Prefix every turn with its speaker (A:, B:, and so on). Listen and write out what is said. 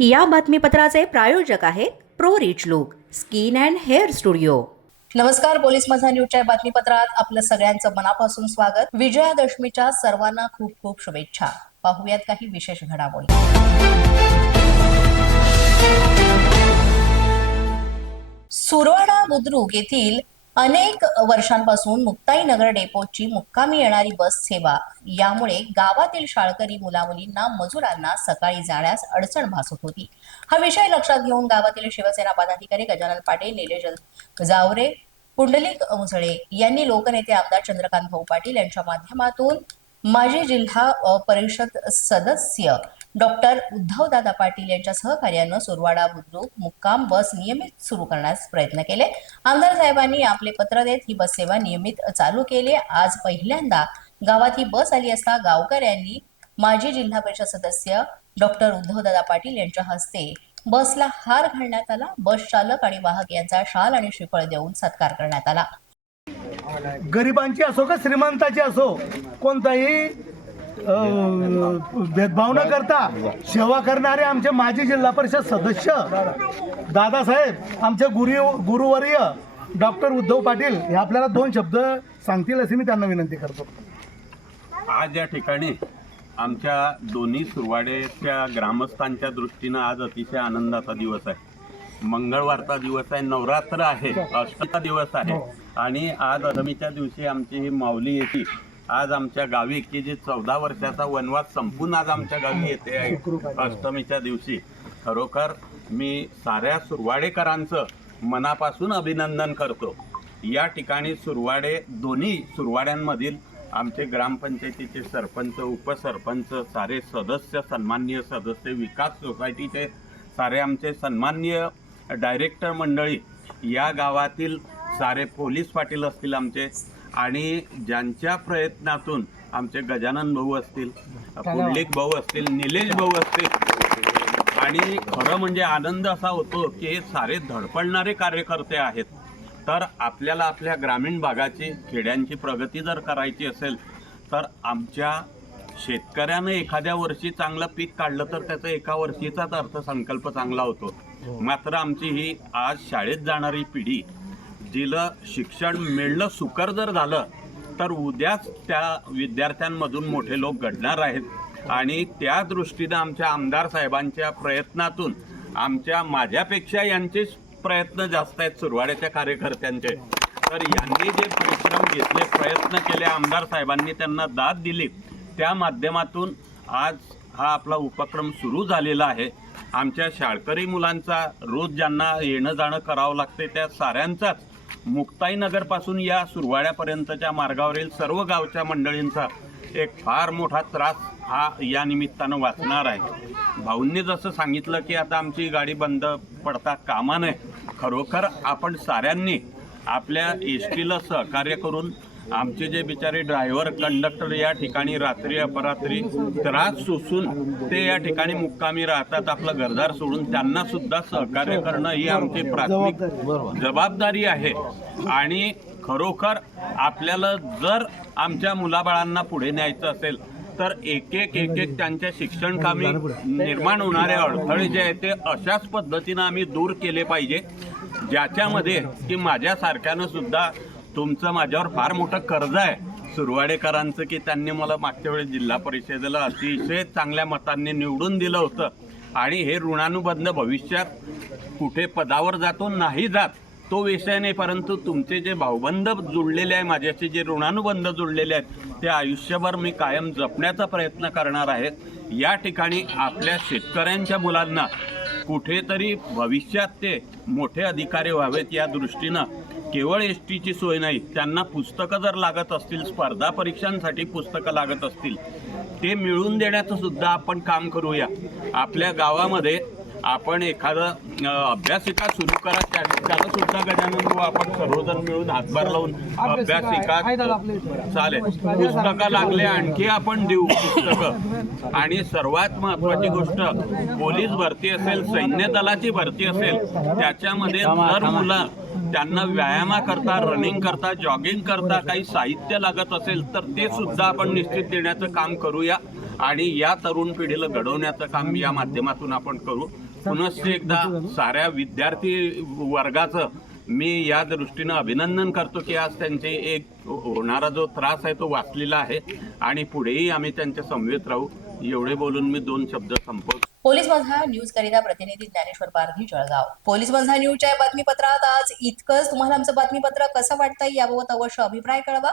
A: या बातमीपत्राचे प्रायोजक आहेत pro rich look skin and hair studio.
B: नमस्कार पोलीस माझा न्यूजच्या बातमीपत्रात आपलं सगळ्यांचं मनापासून स्वागत. विजयादशमीच्या सर्वांना खूप खूप शुभेच्छा. पाहूयात काही विशेष घडामोडी. सुरवाडा बुद्रुक येथील अनेक वर्षांपासून मुक्ताईनगर डेपोची मुक्कामी येणारी बस सेवा. यामुळे गावातील शाळकरी मुलामुलींना मजुरांना सकाळी जाण्यास अडचण भासत होती. हा विषय लक्षात घेऊन गावातील शिवसेना पदाधिकारी गजानन पाटील निलेश जावरे पुंडलिक मुसळे यांनी लोकनेते आमदार चंद्रकांत भाऊ पाटील यांच्या माध्यमातून माजी जिल्हा परिषद सदस्य डॉक्टर उद्धवदादा पाटील यांच्या सहकार्यानं सुरवाडा बुद्रुक मुक्काम बस नियमित सुरू करण्यास प्रयत्न केले. आमदार साहेबांनी आपले पत्र देत ही बस सेवा नियमित चालू केली. आज पहिल्यांदा गावात ही बस आली असता गावकऱ्यांनी माजी जिल्हा परिषद सदस्य डॉक्टर उद्धवदादा पाटील यांच्या हस्ते बसला हार घालण्यात आला. बस चालक आणि वाहक यांचा शाल आणि श्रीफळ देऊन सत्कार करण्यात आला.
C: गरिबांची असो का श्रीमंताची असो कोणताही भेदभाव न करता सेवा करणारे आमचे माजी जिल्हा परिषद सदस्य दादासाहेब आमचे गुरु गुरुवर्य डॉक्टर उद्धव पाटील हे आपल्याला दोन शब्द सांगतील अशी मी त्यांना विनंती करतो.
D: आज या ठिकाणी आमच्या दोन्ही सुरवाडेच्या ग्रामस्थांच्या दृष्टीनं आज अतिशय आनंदाचा दिवस आहे. मंगळवारचा दिवस आहे नवरात्र आहे अष्टका दिवस आहे. आणि आज अष्टमीच्या दिवशी आमची ही माऊली येते आज आमच्या गावी की जे चौदा वर्षाचा वनवास संपून आज आमच्या गावी येते आहे. अष्टमीच्या दिवशी. खरोखर मी साऱ्या सुरवाडेकरांचं मनापासून अभिनंदन करतो. या ठिकाणी सुरवाडे दोन्ही सुरवाड्यांमधील आमचे ग्रामपंचायतीचे सरपंच उपसरपंच सारे सदस्य सन्माननीय सदस्य विकास सोसायटीचे सारे आमचे सन्माननीय डायरेक्टर मंडळी या गावातील सारे पोलीस पाटील असतील आमचे आणि ज्यांच्या प्रयत्नातून आमचे गजानन भाऊ असतील पुंडलिक भाऊ असतील निलेश भाऊ असतील. आणि खरं म्हणजे आनंद असा होतो की हे सारे धडपडणारे कार्यकर्ते आहेत. तर आपल्याला आपल्या ग्रामीण भागाची खेड्यांची प्रगती जर करायची असेल तर आमच्या शेतकऱ्यानं एखाद्या वर्षी चांगलं पीक काढलं तर त्याचा एका वर्षीचाच अर्थसंकल्प चांगला होतो. मात्र आमची ही आज शाळेत जाणारी पिढी जिला शिक्षण मिळणं सुकर जर झालं तर उद्याच त्या विद्यार्थ्यांमधून मोठे लोक घडणार आहेत. आणि त्या दृष्टीनं आमच्या आमदार साहेबांच्या प्रयत्नातून आमच्या माझ्यापेक्षा यांचेच प्रयत्न जास्त आहेत सुरवाड्याच्या कार्यकर्त्यांचे. तर यांनी जे परिश्रम घेतले प्रयत्न केले आमदार साहेबांनी त्यांना दाद दिली त्या माध्यमातून आज हा आपला उपक्रम सुरू झालेला आहे. आमच्या शाळकरी मुलांचा रोज ज्यांना येणं जाणं करावं लागते त्या साऱ्यांचाच मुक्ताईनगरपासून या सुरवाड्यापर्यंतच्या मार्गावरील सर्व गावच्या मंडळींचा एक फार मोठा त्रास हा या निमित्तानं वाचणार आहे. भाऊंनी जसं सांगितलं की आता आमची गाडी बंद पडता कामा नये. खरोखर आपण साऱ्यांनी आपल्या एस टीला सहकार्य करून आमचे जे बिचारे ड्रायव्हर कंडक्टर या ठिकाणी रात्री अपरात्री त्रास सोसून ते या ठिकाणी मुक्कामी राहतात आपलं घरदार सोडून त्यांना सुद्धा सहकार्य करणं ही आमची प्राथमिक जबाबदारी आहे. आणि खरोखर आपल्याला जर आमच्या मुलाबाळांना पुढे न्यायचं असेल तर एक एक एक एक त्यांच्या शिक्षण कामी निर्माण होणारे अडथळे जे आहेत ते अशाच पद्धतीनं आम्ही दूर केले पाहिजे ज्याच्यामध्ये की माझ्यासारख्यानं सुद्धा तुमचं माझ्यावर फार मोठं कर्ज आहे. सुरवाडेकरांचं की त्यांनी मला मागच्या वेळेस जिल्हा परिषदेला अतिशय चांगल्या मतांनी निवडून दिलं होतं. आणि हे ऋणानुबंध भविष्यात कुठे पदावर जातो नाही जात तो विषय नाही. परंतु तुमचे जे भाऊबंध जुळलेले आहे माझ्याशी जे ऋणानुबंध जुळलेले आहेत ते आयुष्यभर मी कायम जपण्याचा प्रयत्न करणार आहे. या ठिकाणी आपल्या शेतकऱ्यांच्या मुलांना कुठेतरी भविष्यात ते मोठे अधिकारी व्हावेत या दृष्टीनं. केवळ एस टीची सोय नाही त्यांना पुस्तकं जर लागत असतील स्पर्धा परीक्षांसाठी पुस्तकं लागत असतील ते मिळवून देण्याचं सुद्धा आपण काम करूया. आपल्या गावामध्ये आपण एखादं अभ्यासिका सुरू करा त्या- त्याला सुद्धा गजानन भाऊ आपण सर्वजण मिळून हातभार लावून अभ्यासिका चालेल. पुस्तकं लागले आणखी आपण देऊ पुस्तकं. आणि सर्वात महत्वाची गोष्ट पोलीस भरती असेल सैन्य दलाची भरती असेल त्याच्यामध्ये जर मुलं त्यांना व्यायामा करता रनिंग करता जॉगिंग करता काही साहित्य लागत असेल तर ते सुद्धा आपण निश्चित देण्याचं काम करूया. आणि या तरुण पिढीला घडवण्याचं काम या माध्यमातून आपण करू. पुनश्च एकदा साऱ्या विद्यार्थी वर्गाचं मी या दृष्टीनं अभिनंदन करतो की आज त्यांचे एक होणारा जो त्रास आहे तो वाचलेला आहे. आणि पुढेही आम्ही त्यांच्या समवेत राहू. एवढे बोलून मी दोन शब्द संपवतो.
B: पोलीस माझा न्यूज करिता प्रतिनिधी ज्ञानेश्वर पारधी जळगाव. पोलीस माझा न्यूजच्या बातमीपत्रात आज इतकंच. तुम्हाला आमचं बातमीपत्र कसं वाटतंय याबाबत अवश्य अभिप्राय कळवा.